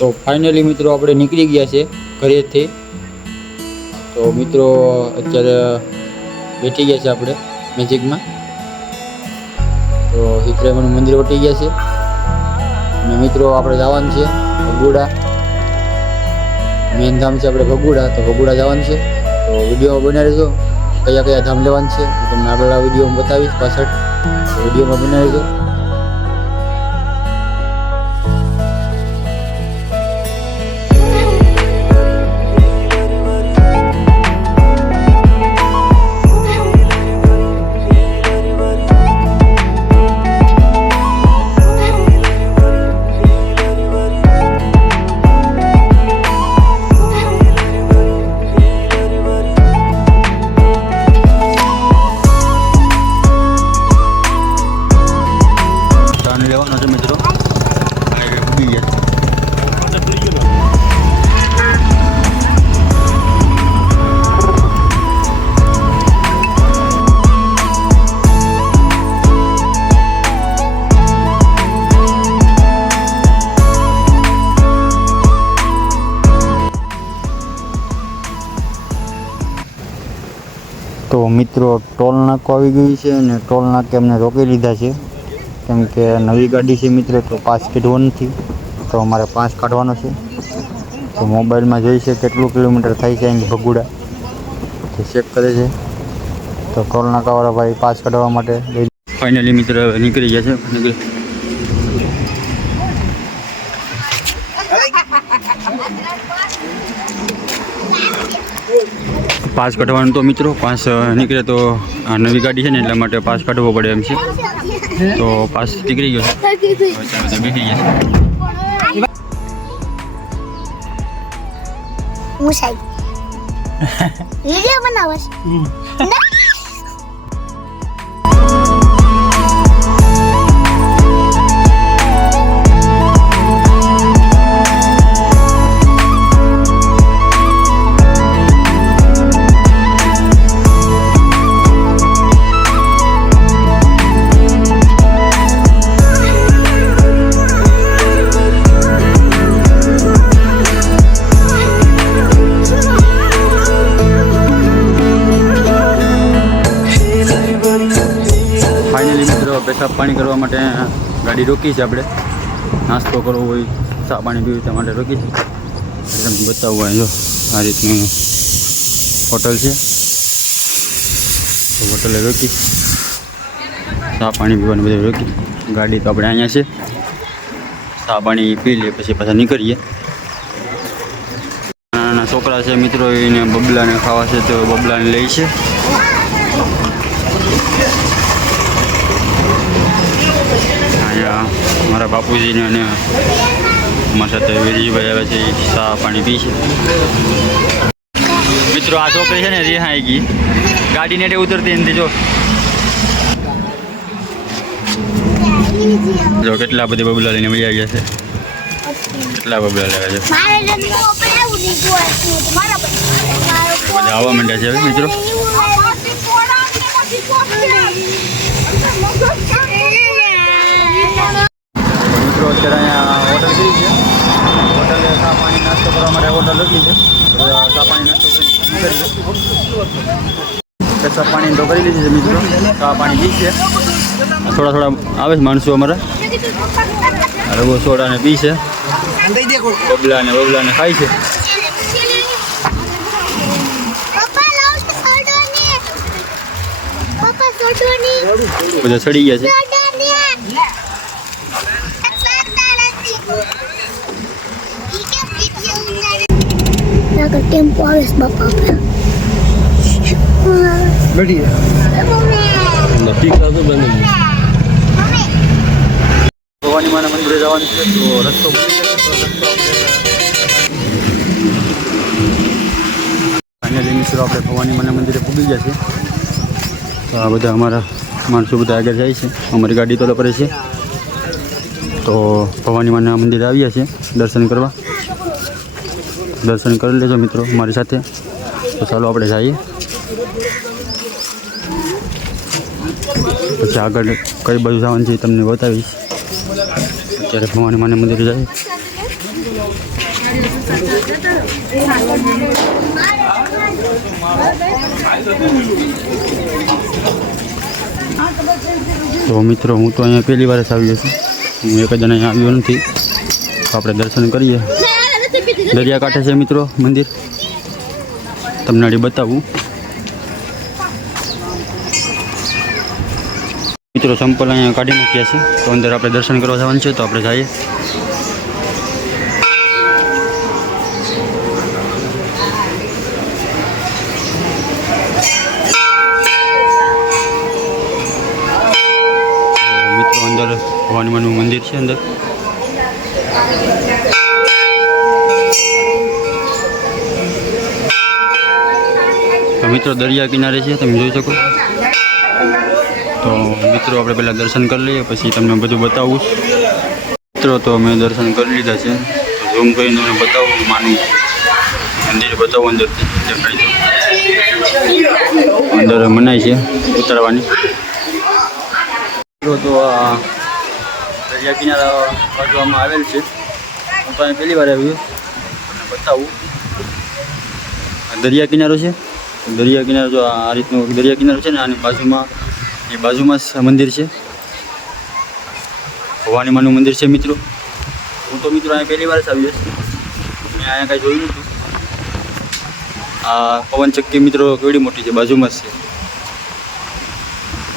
તો ફાઇનલી મિત્રો આપણે નીકળી ગયા છે ઘરેથી। તો મિત્રો અત્યારે બેઠી ગયા છે આપણે મેજિકમાં। તો હિતરાઈનું મંદિર વટી ગયા છે અને મિત્રો આપણે જવાનું છે ભગુડા, મેન ધામ છે આપણે ભગુડા। તો ભગુડા જવાનું છે, તો વિડીયોમાં બના રહેજો। કયા કયા ધામ લેવાનું છે હું તમને આગળ આ વિડીયોમાં બતાવીશ પાછળ, તો વિડીયોમાં બના રહેજો। લેવાનો છે મિત્રો, ઉડી ગયા। તો મિત્રો ટોલ નાકો આવી ગયું છે અને ટોલ નાકે અમને રોકી લીધા છે, કેમ કે નવી ગાડી છે મિત્રો। તો પાસ કાઢવો નથી, તો અમારે પાસ કાઢવાનો છે। તો મોબાઈલમાં જોઈ છે કેટલું કિલોમીટર થાય છે અહીં ભગુડા, તો ચેક કરે છે। તો ટોલ નાકાવાળા ભાઈ પાસ કાઢવા માટે ફાઇનલી મિત્ર નીકળી ગયા છે। પાસ કઢવાનું તો મિત્રો પાસ નીકળે તો આ નવી ગાડી છે ને એટલા માટે પાસ કાઢવો પડે એમ છે। તો પાસ નીકળી ગયો છે, બેસી ગયા વિડિયો બનાવસ। પેશાબ પાણી કરવા માટે ગાડી રોકી છે આપણે। નાસ્તો કરવો હોય, ચા પાણી પીવું તે માટે રોકી છે। તમને બતાવવું હોય, જો આ રીતનું હોટલ છે, તો હોટલે રોકી ચા પાણી પીવાનું બધું રોકી। ગાડી તો આપણે અહીંયા છે, ચા પાણી પી લે પછી પાછા નીકળીએ। નાના છોકરા છે મિત્રો, એને બબલાને ખાવા છે તો બબલાને લે છે। મારા બાપુજીને અને અમારા સાથે વેજીભાઈ આવે છે, ચા પાણી પી છે મિત્રો। આ છોકરી છે ને રિહાઈ ગઈ, ગાડી નેટે ઉતરતી નથી। જો કેટલા બધી બબલા લઈને વહી ગયા છે, કેટલા બબલા લેવા છે, બધા આવવા માંડ્યા છે હવે મિત્રો। અત્યારે અહીંયા હોટલ કરી છે, હોટલે ચા પાણી નાસ્તો કરવા માટે હોટલ લખી છે। ચા પાણી નાસ્તો કરી ચા પાણી તો કરી લીધી છે મિત્રો। ચા પાણી પી છે, થોડા થોડા આવે છે માણસો અમારા, રવો સોડાને પી છે, બબલાને ખાય છે। બધા ચડી ગયા છે। टेम्पो आवे बापा बढ़िया ठीक है तो बंद ભવાની માના મંદિરે જવાનું છે, તો રસ્તો ફાઇનલી મિત્રો આપણે ભવાની માના મંદિરે પૂગી ગયા છે। તો આ બધા અમારા માણસો બધા આગળ જાય છે, અમારી ગાડી તો પડે છે। તો ભવાની માના મંદિરે આવ્યા છે દર્શન કરવા। દર્શન કરી લેજો મિત્રો મારી સાથે। તો ચાલો આપણે જઈએ, પછી આગળ કઈ બાજુ જવાનું છે તમને બતાવીશ। અત્યારે ભવાની માના મંદિરે જાય। તો મિત્રો હું તો અહીંયા પહેલી વાર જ આવ્યો છું, હું એક જ અહીંયા આવ્યો નથી. તો આપણે દર્શન કરીએ. દરિયાકાંઠે છે મિત્રો મંદિર, તમને આડી બતાવું. મિત્રો સંપલ અહીંયા કાઢી મૂક્યા છે, તો અંદર આપણે દર્શન કરવા જવાનું છે, તો આપણે જઈએ. મિત્રો અંદર હનુમાનનું મંદિર છે અંદર. તો મિત્રો દરિયા કિનારે છે, તમે જોઈ શકો. તો મિત્રો આપણે પહેલાં દર્શન કરી લઈએ, પછી તમને બધું બતાવું. મિત્રો તો મેં દર્શન કરી લીધા છે, તો ઝૂમ કરીને તમને બતાવું. માનું મંદિર બતાવું અંદરથી દેખાડી દઉં. અંદર મનાય છે ઉતારવાની. મિત્રો તો આ દરિયા કિનારા બાજુમાં આવેલ છે. હું તો અહીં પહેલી વાર આવ્યું, તમને બતાવું. દરિયા કિનારો છે. દરિયા કિનારો જો આ રીતનો દરિયા કિનારો છે ને, આની બાજુમાં જ મંદિર છે, ભવાની માનું મંદિર છે મિત્રો. હું તો મિત્રો અહીંયા પહેલી વાર જ આવ્યો છું, મેં અહીંયા કાંઈ જોયું નહોતું. આ પવન ચક્કી મિત્રો કેવડી મોટી છે, બાજુમાં જ છે.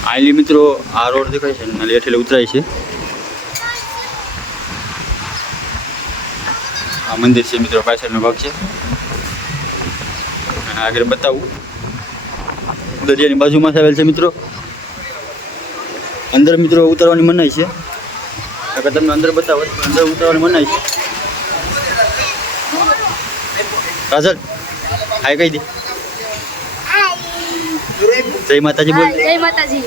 આયલી મિત્રો આ રોડ દેખાય છે ને, હેઠે ઉતરાય છે. આ મંદિર છે મિત્રો, પાછળનો ભાગ છે. આગળ બતાવું. દરિયાની બાજુમાં જ આવેલ છે મિત્રો. અંદર મિત્રો ઉતારવાની મનાઈ છે, કારણ તમને અંદર બતાવો. અંદર ઉતારવાની મનાઈ છે. કાજલ હાય કહી દે. જય માતાજી બોલ. જય માતાજી.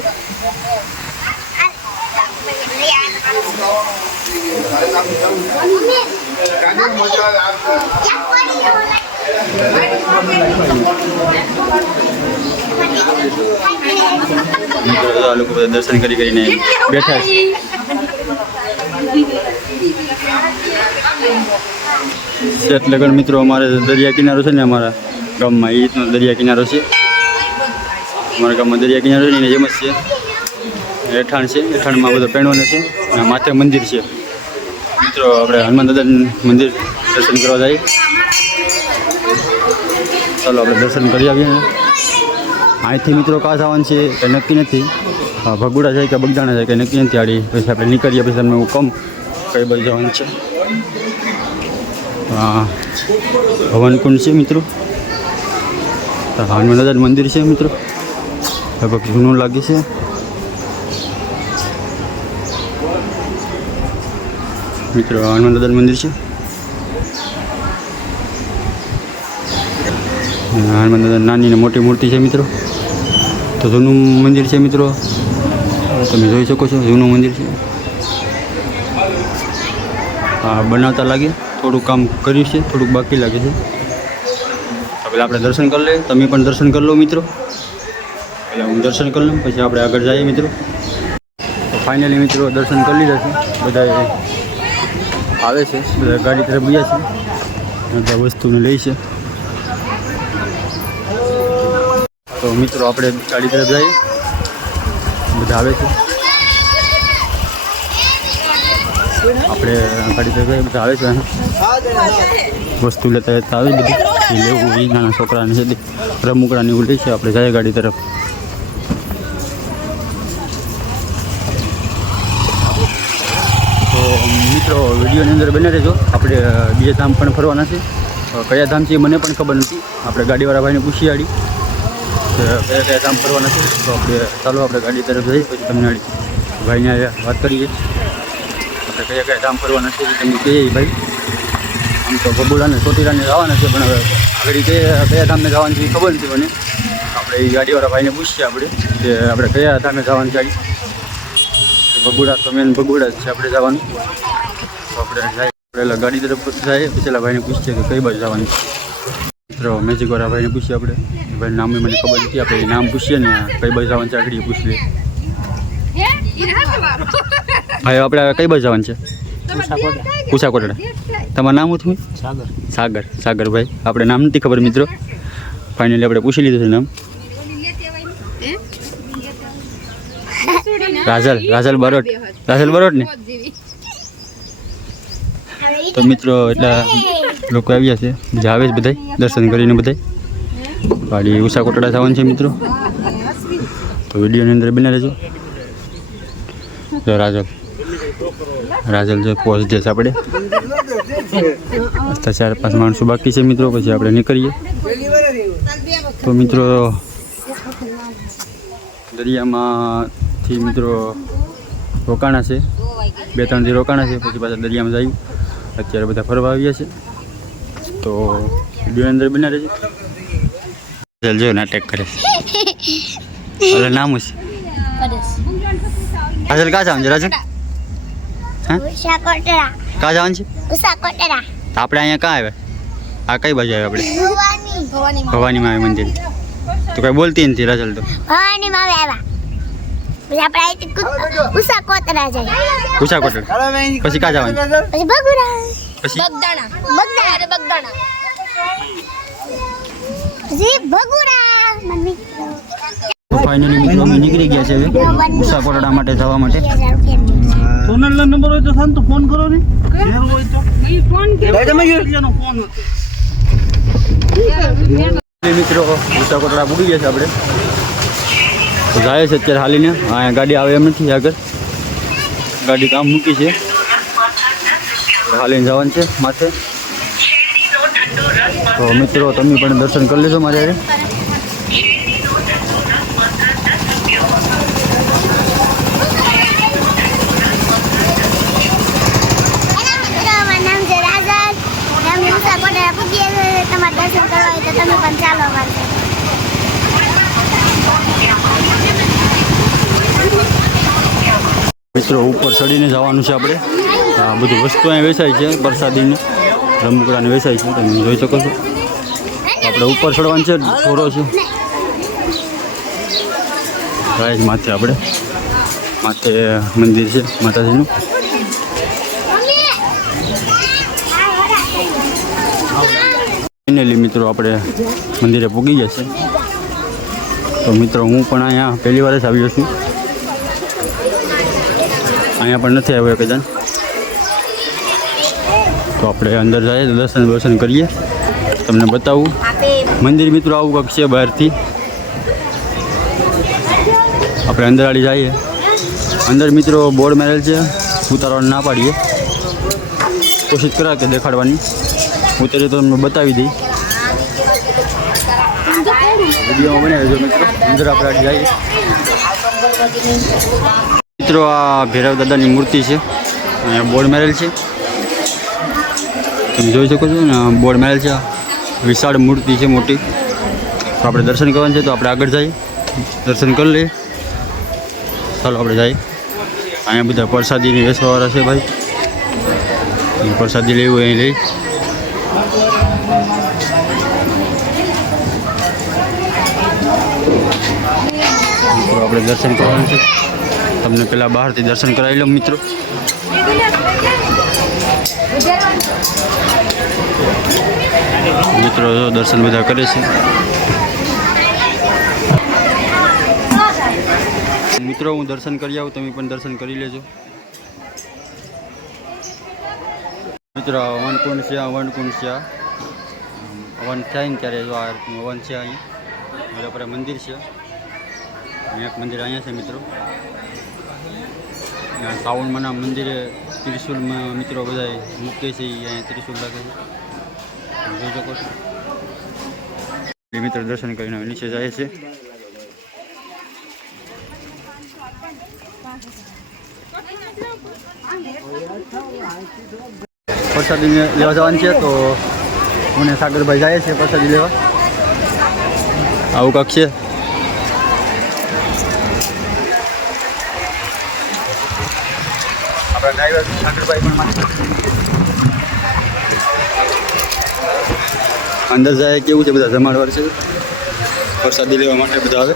મિત્રો આ લોકો બધા દર્શન કરીને બેઠા છે. શેઠ લગન મિત્રો અમારે દરિયા કિનારો છે ને, અમારા ગામમાં એ રીતનો દરિયા કિનારો છે. અમારા ગામમાં દરિયા કિનારો છે ને જેમ જ છે. રહેઠાણ છે, રહેઠાણમાં બધો પહેણવાનો છે અને માથે મંદિર છે. મિત્રો આપણે હનુમાન દાદા મંદિર દર્શન કરવા જઈએ. ચાલો આપણે દર્શન કરી આવીએ. અહીંથી મિત્રો કાં જવાનું છે કંઈ નક્કી નથી. ભગુડા જાય કે બગદાણા જાય કંઈ નક્કી નથી. આડી પછી આપણે નીકળીએ, પછી તમને હું કહું કઈ બાજુ જવાનું છે. હવનકુંડ છે મિત્રો. હનુમાન દાદાનું મંદિર છે મિત્રો, લગભગ જૂનું લાગે છે. મિત્રો હનુમાન દાદાનું મંદિર છે. હનુમાન દાદા નાની ને મોટી મૂર્તિ છે મિત્રો. તો જૂનું મંદિર છે મિત્રો, તમે જોઈ શકો છો. જૂનું મંદિર છે. હા, બનાવતા લાગે, થોડુંક કામ કર્યું છે, થોડુંક બાકી લાગે છે. તો પહેલાં આપણે દર્શન કરી લઈએ. તમે પણ દર્શન કરી લો મિત્રો. પહેલાં હું દર્શન કરી લઉં, પછી આપણે આગળ જઈએ મિત્રો. તો ફાઇનલી મિત્રો દર્શન કરી લીધા છે. બધા આવે છે, બધા ગાડી તરફ ગયા છે, બધા વસ્તુને લઈ છે. તો મિત્રો આપણે ગાડી તરફ જઈએ. બધા આવે છે, આપણે ગાડી તરફ જઈએ. બધા આવે છે, વસ્તુ લેતા લેતા આવે. બધી લેવું એ નાના છોકરાને છે, રમકડાને એવું લે છે. આપણે જઈએ ગાડી તરફ. તો મિત્રો વિડીયોની અંદર બને રહેજો. આપણે બીજા ધામ પણ ફરવાના છે. કયા ધામ છે એ મને પણ ખબર નથી. આપણે ગાડીવાળા ભાઈને પૂછી આડી કયા કયા ધામ ફરવાના છે. તો આપણે ચાલો આપણે ગાડી તરફ જઈએ, પછી તમને ભાઈને વાત કરીએ. આપણે કયા કયા ધામ ફરવાના છે એ તમને કહીએ ભાઈ. આમ તો ભગુડાને ચોટીલાને જવાના છે, પણ હવે આગળ કયા ધામને જવાનું છે એ ખબર નથી મને. આપણે એ ગાડીવાળા ભાઈને પૂછીએ આપણે કે આપણે કયા ધામે જવાનું છે. ભગુડા તો મેન ભગુડા જ છે આપણે જવાનું. તો આપણે જાય પહેલાં ગાડી તરફ જઈએ, પછી ભાઈને પૂછીએ કે કઈ બાજુ જવાનું છે. મિત્રો મેજિકવાળા ભાઈને પૂછીએ આપણે. ભાઈ નામ મને ખબર નથી. આપણે નામ પૂછીએ ને કઈ બાજુ જવાનું છે આગળ પૂછી લઈએ. ભાઈ આપણે કઈ બાજુ જવાનું છે? કુસા કોટડા. તમારું નામ શું? સાગર. સાગરભાઈ, આપણે નામ નથી ખબર મિત્રો. ફાઇનલી આપણે પૂછી લીધું છે નામ. રાજલ બરોટ ને. તો મિત્રો એટલા લોકો આવ્યા છે, બીજા આવે છે બધા દર્શન કરીને બધા. ગાડી ઉષા કોટડા થવાનું છે મિત્રો, તો વિડીયોની અંદર બના રહેજો. જો રાજલ જો પહોંચ જશે આપણે. 4-5 માણસો બાકી છે મિત્રો, પછી આપણે નીકળીએ. તો મિત્રો દરિયામાંથી મિત્રો રોકાણા છે, 2-3 દી રોકાણા છે, પછી પાછા દરિયામાં જઈએ. અત્યારે બધા ફરવા આવ્યા છે, તો વિડીયોની અંદર બના રહેજો. જો નાટક કરે છે. એટલે નામ છે રાજલ. કા જવાનું છે રાજલ? હા ઉષા કોટડા. કા જવાનું છે? ઉષા કોટડા. આપણે અહીંયા કાં આવ્યા? આ કઈ બાજુ આવ્યા આપણે? ભવાનીમાં આવે મંદિર. તો કઈ બોલતી નથી રાજલ તો. ભવાનીમાં આવ્યા. પછી આપણે અહીંથી ઉષા કોટડા જાય. ઉષા કોટડા પછી કા જવાનું? પછી બગુડા. પછી પછી બગુડા. મમ્મી ફાઇનલી મિત્રો અમે નીકળી ગયા છે હવે ઉષા કોટડા માટે જવા માટે. સોનલના નંબર હોય તો સાન તો ફોન કરો ને. ઘેર હોય તો ઈ ફોન કે તમે ગયો ફોન મિત્રો ઉષા કોટડા પૂરી ગયા છે આપણે. તો જાય છે અત્યારે હાલીને. અહીંયા ગાડી આવે એમ નથી, આગળ ગાડી કામ મૂકી છે, હાલીને જવાનું છે માથે. તો મિત્રો તમે પણ દર્શન કરી લેજો મારે. તમારે દર્શન કરવા હોય તો તમે પણ ચાલો અમારે. મિત્રો ઉપર ચડીને જવાનું છે આપણે. આ બધી વસ્તુ અહીં વેચાય છે, પ્રસાદીને રમકડાને વેચાય છે, તમે જોઈ શકો છો. આપણે ઉપર ચડવાનું છે, થોડો છે રાઈજ માથે. આપણે માથે મંદિર છે માતાજીનું. ફાઇનલી મિત્રો આપણે મંદિરે પૂગી ગયા છે. તો મિત્રો હું પણ અહીંયા પહેલી વાર જ આવ્યો છું, અહીંયા પણ નથી આવ્યો કદાચ. તો આપણે અંદર જઈએ તો દર્શન કરીએ, તમને બતાવું મંદિર મિત્રો. આવું કંઈક છે બહારથી. આપણે અંદર આડી જઈએ. અંદર મિત્રો બોર્ડ મારેલ છે, ઉતારવાનું ના પાડીએ. કોશિશ કરા કે દેખાડવાની, ઉતરી તો તમને બતાવી દઈ. વિડીયોમાં બનાવી દેજો મિત્રો. અંદર આપણે આડી જઈએ. મિત્રો આ ભૈરવ દાદાની મૂર્તિ છે, અહીંયા બોર્ડ મારેલ છે, તમે જોઈ શકો છો ને. બોર્ડ મારેલ છે, વિશાળ મૂર્તિ છે મોટી. તો આપણે દર્શન કરવાનું છે, તો આપણે આગળ જઈએ, દર્શન કરી લઈએ. ચાલો આપણે જઈએ. અહીંયા બધા પ્રસાદીની વેચવાવાળા છે ભાઈ, પ્રસાદી લેવું અહીં લઈ. તો આપણે દર્શન કરવાનું છે, તમને પેલા બહારથી દર્શન કરાવી લો મિત્રો. મિત્રો જો દર્શન બધા કરે છે. મિત્રો હું દર્શન કરી આવું, તમે પણ દર્શન કરી લેજો. મિત્રો વનકુંડ છે, વનકુંડ છે. હવન થાય ને ત્યારે જો આ હવન છે. અહીંયા આપણે મંદિર છે, એક મંદિર અહીંયા છે મિત્રો. શ્રાવણમાં મંદિરે ત્રિશુલમાં મિત્રો બધા મૂકે છે, અહીંયા ત્રિશુલ લાગે છે, જોઈ શકો છો. મિત્રો દર્શન કરીને નીચે જાય છે. પ્રસાદી લેવા જવાનું છે, તો મને સાગરભાઈ જાય છે પ્રસાદી લેવા. આવું કાંક છે. આપણા ડ્રાઈવર સાગરભાઈ પણ અંદર જાય. કેવું છે બધા જમાડવાર છે, પ્રસાદી લેવા માટે બધા આવે.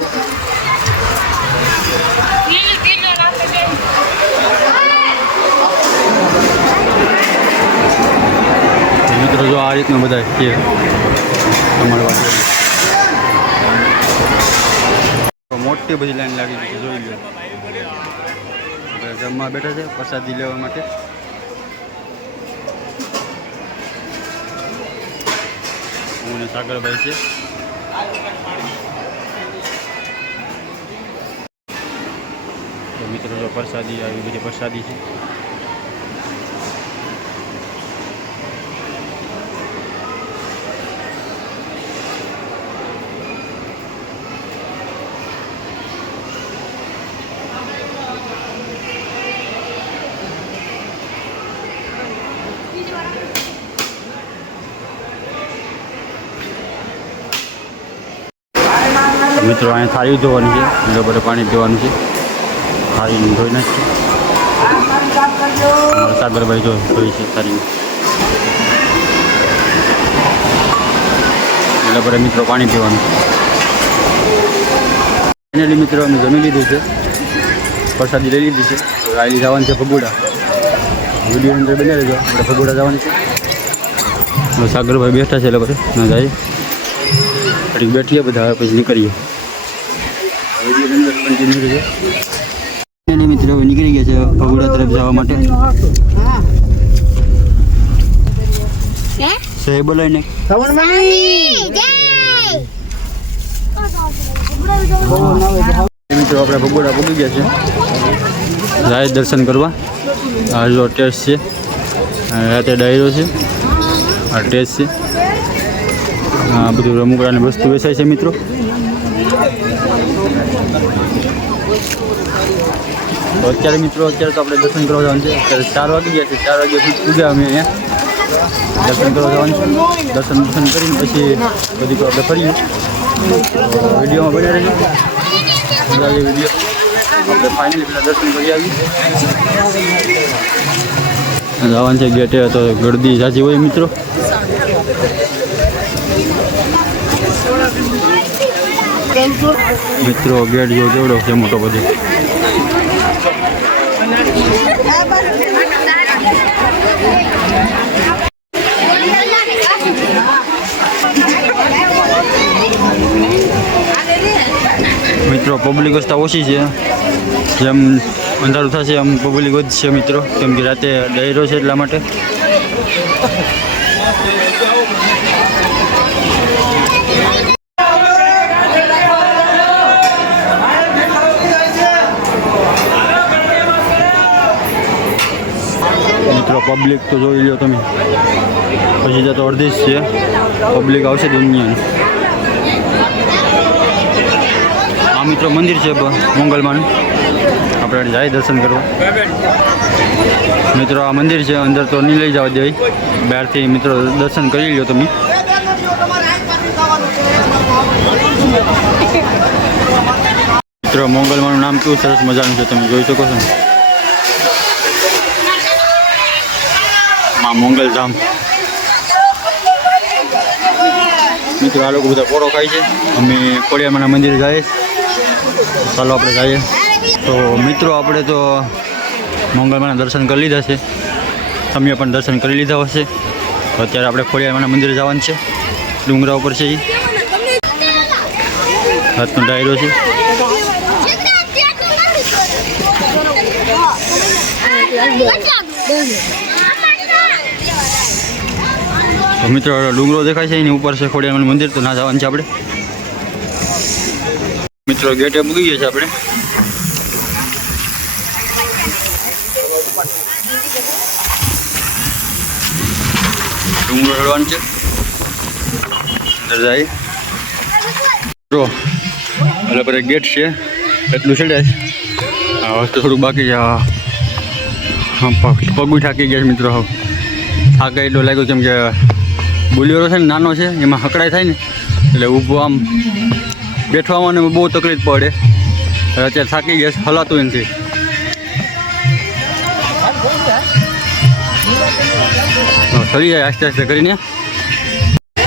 મિત્રો જો આ રીતના બધા છે તમારી પાસે મોટી બધી લાઈન લાગી ગઈ છે, જોઈ લો. હવે જમવા બેઠા છે પ્રસાદી લેવા માટે. હું ને સાગરભાઈ છે. તો મિત્રો જો પ્રસાદી આવી બધી પ્રસાદી છે. મિત્રો અહીંયા થાળી ધોવાની છે, બરાબર પાણી પીવાનું છે. થાળી ધોઈ નાખી. સાગરભાઈ ધોઈ છે થાળી. બરાબર મિત્રો પાણી પીવાનું. ફાઇનલી મિત્રો અમે જમી લીધું છે, પ્રસાદી લઈ લીધી છે. આલી જવાનું છે ભગોડા. વિડીયો અંદર બને રહેજો, આપણે ભગોડા જવાનું છે. સાગરભાઈ બેઠા છે એટલે બધે ના જાય. ઘડીક બેઠીએ બધા, પછી નીકળીએ. મિત્રો નીકળી ગયા છે ભગોડા તરફ જવા માટે. સહી બોલાય ને મિત્રો આપણે ભગોડા પગી ગયા છે. જાય દર્શન કરવા. આ જો ટેસ્ટ છે, રાતે ડાયરો છે, આ ટેસ્ટ છે. આ બધું રમકડાની વસ્તુ વેચાય છે મિત્રો. તો અત્યારે મિત્રો તો આપણે દર્શન કરવા જવાનું છે. અત્યારે 4 વાગી ગયા છે. 4 વાગ્યા સુધી પૂગ્યા અમે અહીંયા દર્શન કરવા જવાનું છે. દર્શન કરીને પછી બધી આપણે ફરીએ. વિડીયોમાં બની રહેજો. વિડીયો આપણે ફાઇનલી પેલા દર્શન કરી આવી જવાનું છે. ગેટે તો ગળદી ઝાઝી હોય મિત્રો. મિત્રો ગેટ જો કેવડો છે મોટો બધો. મિત્રો પબ્લિક વસ્તા ઓછી છે. જેમ અંધારું થશે એમ પબ્લિક વધશે મિત્રો, કેમ કે રાતે ડાયરો છે એટલા માટે. મિત્રો પબ્લિક તો જોઈ લો તમે, પછી તો અડધી જ છે પબ્લિક આવશે દુનિયાની. આ મિત્રો મંદિર છે મોંગલમાનું, આપણે જાય દર્શન કરવા. મિત્રો આ મંદિર છે, અંદર તો નહીં લઈ જવા દે, બહારથી મિત્રો દર્શન કરી લો તમે. મિત્રો મોંગલમાનું નામ કેવું સરસ મજાનું છે, તમે જોઈ શકો છો ને. મોંગલધામ. મિત્રો આ લોકો બધા પોરો ખાય છે. અમે ખોડિયામાના મંદિરે જઈએ. ચાલો આપણે જઈએ. તો મિત્રો આપણે તો મોંગલમાના દર્શન કરી લીધા છે. તમે પણ દર્શન કરી લીધા હશે. તો અત્યારે આપણે ખોડિયામાના મંદિરે જવાનું છે. ડુંગરા ઉપર છે એ રાતનો ડાયરો છે. તો મિત્રો ડુંગરો દેખાય છે, એની ઉપર છે ખોડિયામાનું મંદિર. તો ના જવાનું છે આપણે. મિત્રો ગેટે મૂકી ગયા છે આપણે. ડુંગરો ચડવાનું છે, અંદર જાય. જો એટલે પર ગેટ છે એટલું ચડે. હવે તો થોડું બાકી છે. પગ થાકી ગયા છે મિત્રો. હવે થાક એટલો લાગ્યો કેમ કે બોલિયોરો છે ને નાનો છે, એમાં હકડાઈ થાય ને એટલે ઊભું આમ બેઠવામાં ને બહુ તકલીફ પડે. અત્યારે થાકી ગયા છે, હલાતું નથી. ચડી જાય આસ્તે આસ્તે કરીને.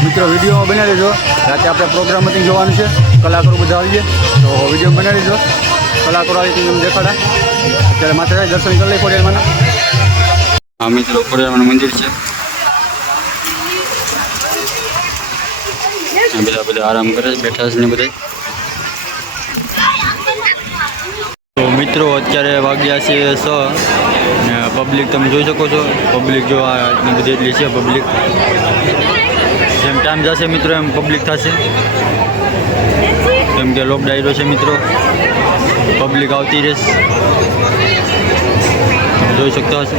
મિત્રો વિડીયોમાં બનાવી લેજો. રાતે આપણે પ્રોગ્રામથી જોવાનું છે, કલાકારો બધા આવીએ તો વિડીયો બનાવી લેજો. કલાકારો આવી તમને દેખાડા. અત્યારે માથે દર્શન કરી લઈ ખોડિયારમાંના. હા મિત્રો ખોડિયારમાંનું મંદિર છે. આ બધા આરામ કરે છે, બેઠા છે ને બધા. તો મિત્રો અત્યારે વાગ્યા છે 6 ને પબ્લિક તમે જોઈ શકો છો. પબ્લિક જો આ બધી એટલી છે પબ્લિક. જેમ ટાઈમ જશે મિત્રો એમ પબ્લિક થશે, કેમ કે લોક ડાયરો છે મિત્રો. પબ્લિક આવતી રહેશે, જોઈ શકતા હશે.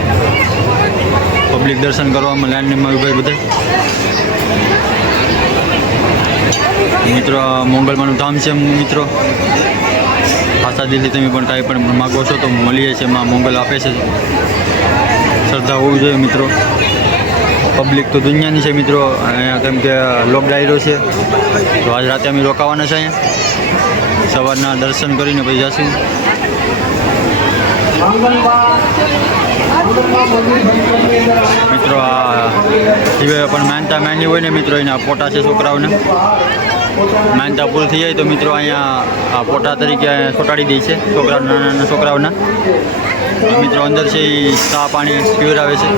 પબ્લિક દર્શન કરવામાં લાઈનમાં ઉભા બધા મિત્રો. આ મોંગલમાનું ધામ છે મિત્રો. આશા દિલથી તમે પણ કાંઈ પણ માગો છો તો મળીએ છીએ, માં મોંગલ આપે છે. શ્રદ્ધા હોવી જોઈએ મિત્રો. પબ્લિક તો દુનિયાની છે મિત્રો અહીંયા, કેમ કે લોક ડાયરો છે. તો આજ રાતે અમે રોકાવાના છે અહીંયા. સવારના દર્શન કરીને પછી જશું. મિત્રો આ સિવાય પણ માનતા માની હોય ને મિત્રો, એના પોટા છે છોકરાઓને. માનતા પૂરી થઈ જાય તો મિત્રો અહીંયા આ પોટા તરીકે ચોંટાડી દે છે છોકરા, નાના નાના છોકરાઓના. મિત્રો અંદર છે એ ચા પાણી પીવડાવે છે.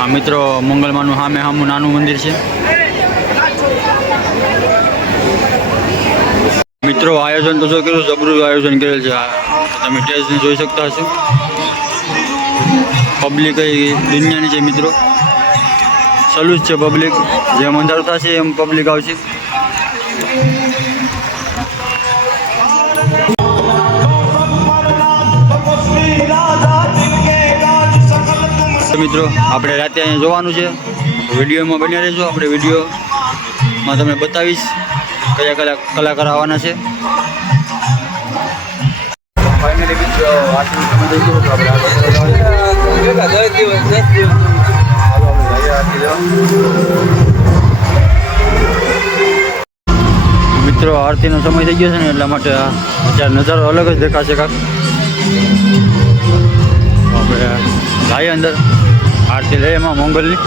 આ મિત્રો મંગલમાનું સામે સામું નાનું મંદિર છે. મિત્રો આયોજન તો જો કેટલું જબરું આયોજન કરેલ છે. તમે ટેસ્ટને જોઈ શકતા હશો. પબ્લિક એ દુનિયાની છે મિત્રો. સલુજ છે પબ્લિક. જેમ અંધારું થશે એમ પબ્લિક આવશે. મિત્રો આપણે રાતે અહીંયા જોવાનું છે. વિડીયોમાં બન્યા રહેજો. આપણે વિડીયોમાં તમને બતાવીશ કયા કલાકાર આવવાના છે. ફાઇનલી મિત્રો આટલું સમય થઈ ગયો. મિત્રો આરતીનો સમય થઈ ગયો છે ને એટલા માટે અત્યારે નજારો અલગ જ દેખાશે કાંક. આપણે જાય અંદર આરતી લઈએ એમાં મોંગલની.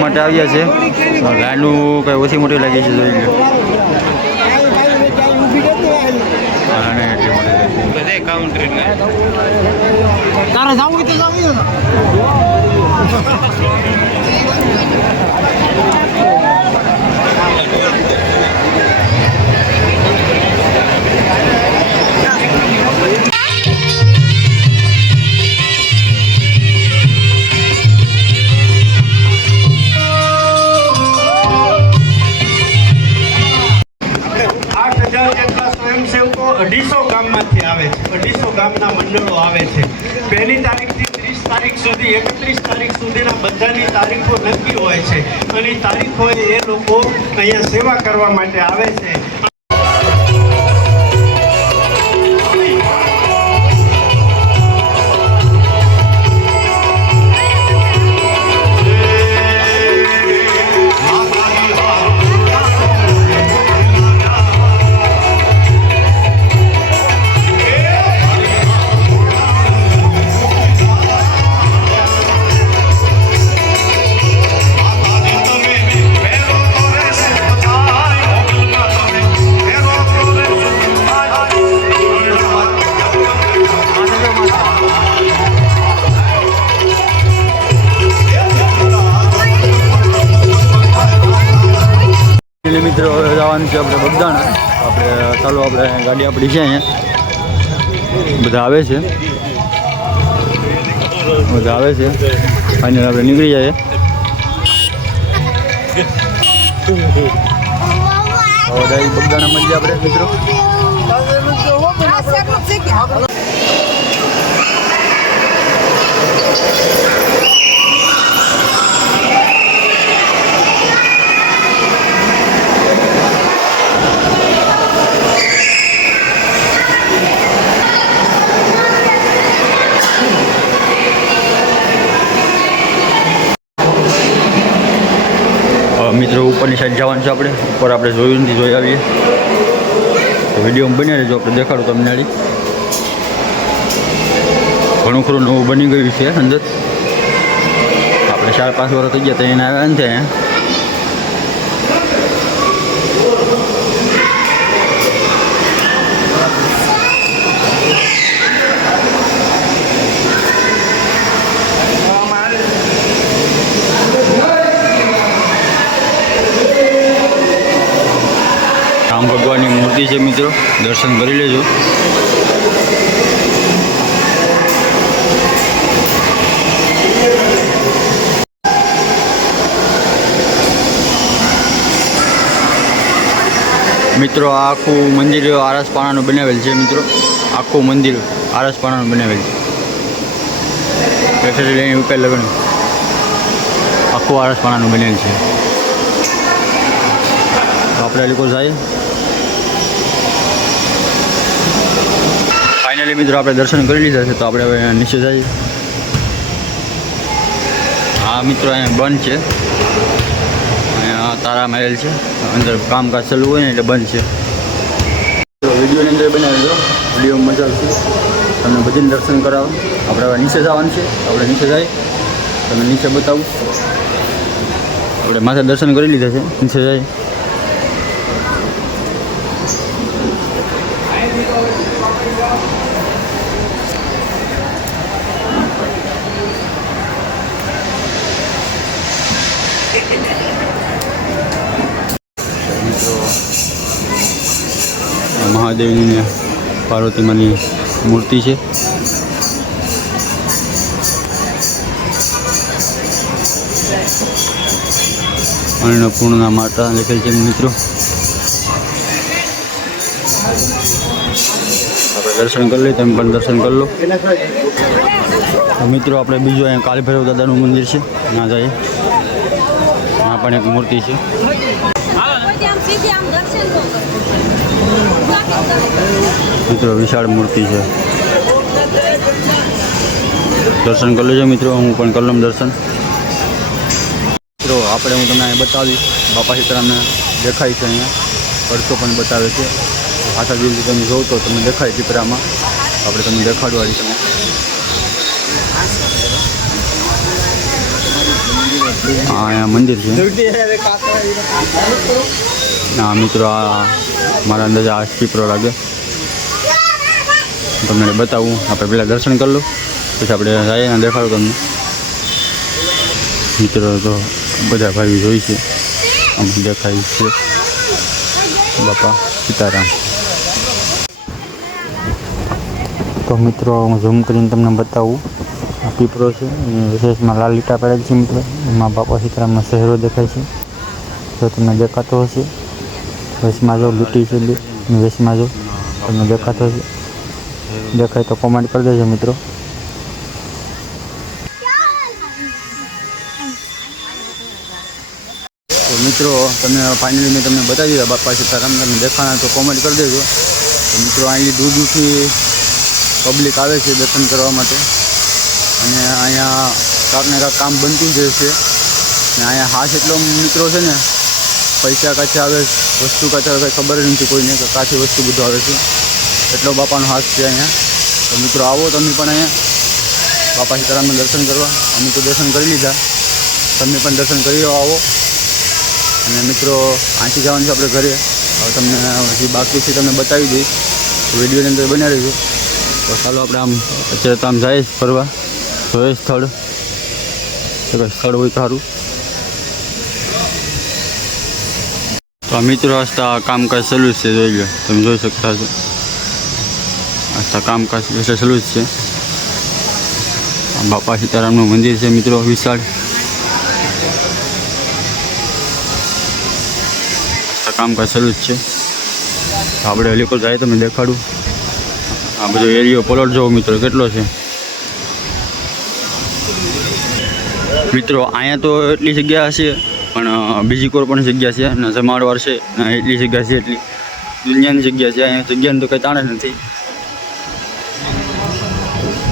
માટે આવ્યા છે. લાઈનું કંઈ ઓછી મોટી લાગી છે, જોઈ લો. અને એટલી મોટી તારે જવું હોય તો જવું. સ્વયંસેવકો 250 ગામમાંથી આવે છે. 250 ગામના મંડળો આવે છે. 1 તારીખથી 30 તારીખ સુધી 31 તારીખ સુધીના બધાની તારીખો નક્કી હોય છે અને તારીખોએ એ લોકો અહીંયા સેવા કરવા માટે આવે છે. ફાઇનલી મિત્રો હવે જવાનું છે આપણે બગદાણા. આપણે ચાલો આપણે ગાડી આપણી છે અહીંયા બધા આવે છે ફાઇનલ આપણે નીકળી જઈએ. બગદાણા મળીએ આપણે મિત્રો. મિત્રો ઉપરની સાઈડ જવાનું છે આપણે. ઉપર આપણે જોયું નથી, જોઈ આવીએ તો વિડીયોમાં બની રહેજો. આપણે દેખાડું તમને આડી ઘણું ખરું નવું બની ગયું છે અંદર. આપણે 4-5 વર્ષ થઈ ગયા તો એને આવ્યા નથી અહીંયા. રામ ભગવાનની મૂર્તિ છે મિત્રો, દર્શન કરી લેજો. મિત્રો આ આખું મંદિર આરસપાણાનું બનાવેલ છે મિત્રો. આખું મંદિર આરસપાણાનું બનાવેલ છે. બેઠેથી લઈને ઉપર લગન આખું આરસપાણાનું બનેલ છે. તો આપણે લોકો જાય. ફાઇનલી મિત્રો આપણે દર્શન કરી લીધા છે તો આપણે હવે નીચે જઈએ. હા મિત્રો અહીંયા બંધ છે. અહીંયા તારા મહેલ છે, અંદર કામકાજ ચાલુ હોય ને એટલે બંધ છે. તો વિડીયોની અંદર બનાવી દો, વિડીયો મજા આવશે. તમને બધીને દર્શન કરાવો. આપણે હવે નીચે જવાનું છે. આપણે નીચે જઈએ, તમને નીચે બતાવું. આપણે માથે દર્શન કરી લીધા છે, નીચે જઈએ. મહાદેવની ને પાર્વતી માની મૂર્તિ છે. અન્નપૂર્ણા માતા લખેલ છે મિત્રો. આપણે દર્શન કરી લઈએ, તમે પણ દર્શન કરી લો. મિત્રો આપણે બીજું અહીંયા કાળી ભૈરવ દાદાનું મંદિર છે, ત્યાં જઈએ. ત્યાં પણ એક મૂર્તિ છે. મિત્રો વિશાળ મૂર્તિ છે, દર્શન કરી લેજો મિત્રો. હું પણ કરી લઉં દર્શન. મિત્રો આપણે હું તમને અહીંયા બતાવીશ. બાપા સીતારામને દેખાય છે અહીંયા, પડતો પણ બતાવે છે. આખા દિવસથી તમે જોઉં તો તમને દેખાય ચિત્રામાં. આપણે તમને દેખાડવાની તમે. હા અહીંયા મંદિર છે. હા મિત્રો આ મારા અંદાજે આ ચિત્રો લાગે. તમને બતાવું. આપણે પહેલાં દર્શન કરી લો, પછી આપણે જઈએ ને દેખાડું તમને. મિત્રો તો બધા ભાઈઓ જોઈ છે, આમ દેખાય છે બાપા સીતારામ. તો મિત્રો હું ઝૂમ કરીને તમને બતાવું. આ પીપળો છે, વિશેષમાં લાલ લીટા પડેલ છે મિત્રો. એમાં બાપા સીતારામનો શહેરો દેખાય છે. તો તમને દેખાતો હશે. વેશમાં જો લીટી છે, વેશમાં જો તમને દેખાતો હશે. દેખાય તો કોમેન્ટ કરી દેજો મિત્રો. તો મિત્રો તમે ફાઇનલી મેં તમને બતાવી દીધા બાપા સીતારામ. તમે દેખાણા તો કોમેન્ટ કરી દેજો. તો મિત્રો અહીંથી દૂર દૂરથી પબ્લિક આવે છે દર્શન કરવા માટે. અને અહીંયા કાંક ને કાંક કામ બનતું જ છે. અને અહીંયા હાથ એટલો મિત્રો છે ને, પૈસા કાચે આવે, વસ્તુ કાચે આવે, કંઈ ખબર જ નથી કોઈને કે કાચી વસ્તુ બધું આવે છે. એટલો બાપાનો હાથ છે અહીંયા. તો મિત્રો આવો તમે પણ અહીંયા બાપા સીતારામના દર્શન કરવા. અમે તો દર્શન કરી લીધા, તમે પણ દર્શન કરી આવો. અને મિત્રો અહીંથી જવાનું છે આપણે ઘરે. હવે તમને જે બાકી છે તમને બતાવી દઈશ, વિડીયોની અંદર બન્યા રહીશું. તો ચાલો આપણે આમ અત્યારે તો આમ જાય ફરવા, જોઈએ સ્થળ હોય સારું. તો આ મિત્રો આસ્તા કામકાજ ચાલુ જ છે, જોઈ લો તમે જોઈ શકતા છો. આસ્તા કામકાજ એટલે ચાલુ જ છે. આ બાપા સીતારામનું મંદિર છે મિત્રો વિશાળ. આસ્તા કામકાજ ચાલુ જ છે. આપણે હેલિકોપ્ટર જાય તમને દેખાડું. આ બધો એરિયો પલોટ જોવો મિત્રો કેટલો છે મિત્રો. અહીંયા તો એટલી જગ્યા હશે પણ બીજી કોઈ પણ જગ્યા છે અને જમાડવાર છે ને એટલી જગ્યા છે, એટલી દુનિયાની જગ્યા છે. અહીંયા જગ્યાની તો કંઈ તાણે નથી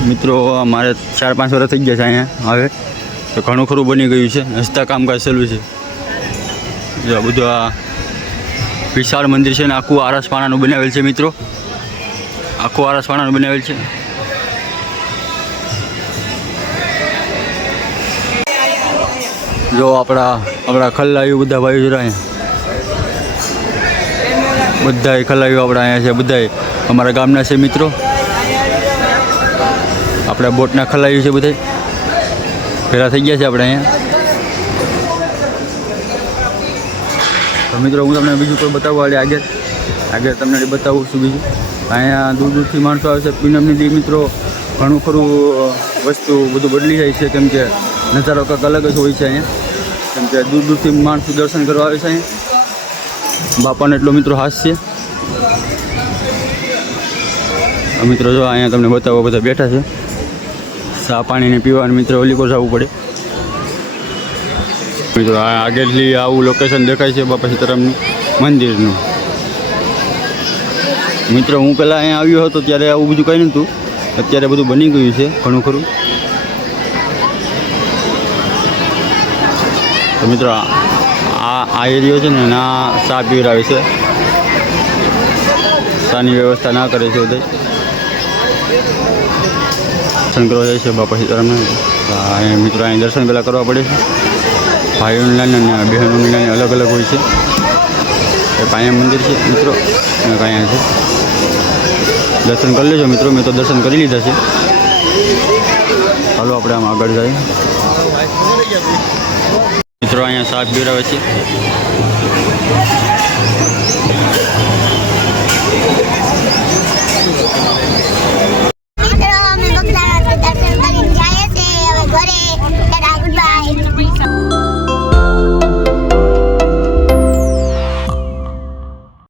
મિત્રો. મારે 4-5 વર્ષ થઈ ગયા છે અહીંયા હવે, તો ઘણું ખરું બની ગયું છે. હસતા કામકાજ ચાલુ છે. જો આ બધું આ વિશાળ મંદિર છે ને આખું આરસપાણાનું બનાવેલ છે મિત્રો. આખું આરસપાણાનું બનાવેલ છે. જો આપણા ખલ્લાયું બધા ભાઈઓ જરા અહીંયા બધાય ખલ્લાયું આપણા અહીંયા છે. બધાય અમારા ગામના છે મિત્રો. આપણા બોટના ખલ્લાયું છે બધાય ભેગા થઈ ગયા છે આપણે અહીંયા. તો મિત્રો હું તમને બીજું કોઈ બતાવવા આગળ તમને બતાવું છું બીજું. અહીંયા દૂર દૂરથી માણસો આવે છે પૂનમની દી મિત્રો. ઘણું ખરું વસ્તુ બધું બદલી જાય છે, કેમ કે નજારો કંઈક અલગ જ હોય છે અહીંયા. કેમ કે દૂર દૂરથી માણસો દર્શન કરવા આવે છે અહીંયા. બાપાને એટલો મિત્રો હાસ છે. મિત્રો જો અહીંયા તમને બતાવો બધા બેઠા છે. ચા પાણીને પીવાનું મિત્રો ઓલીકો જવું પડે મિત્રો. આ આગળથી આવું લોકેશન દેખાય છે બાપા સીતારામનું મંદિરનું. મિત્રો હું પહેલાં અહીંયા આવ્યો હતો ત્યારે આવું બધું કંઈ નહોતું. અત્યારે બધું બની ગયું છે ઘણું ખરું. તો મિત્રો આ એરિયો છે ને ના ચા પીવડાવે છે. ચાની વ્યવસ્થા ના કરે છે બધા. દર્શન કરવા જાય છે બાપા સીતારામને. મિત્રો અહીં દર્શન પહેલાં કરવા પડે છે. ભાઈઓની લાઈન અને બહેનોની લાઈન અલગ અલગ હોય છે. એક અહીંયા મંદિર છે મિત્રો અને અહીંયા છે. દર્શન કરી લેજો મિત્રો. મેં તો દર્શન કરી લીધા છે. ચાલો આપણે આમ આગળ જઈએ મિત્રો. અહીંયા શાક પીવડાવે છે.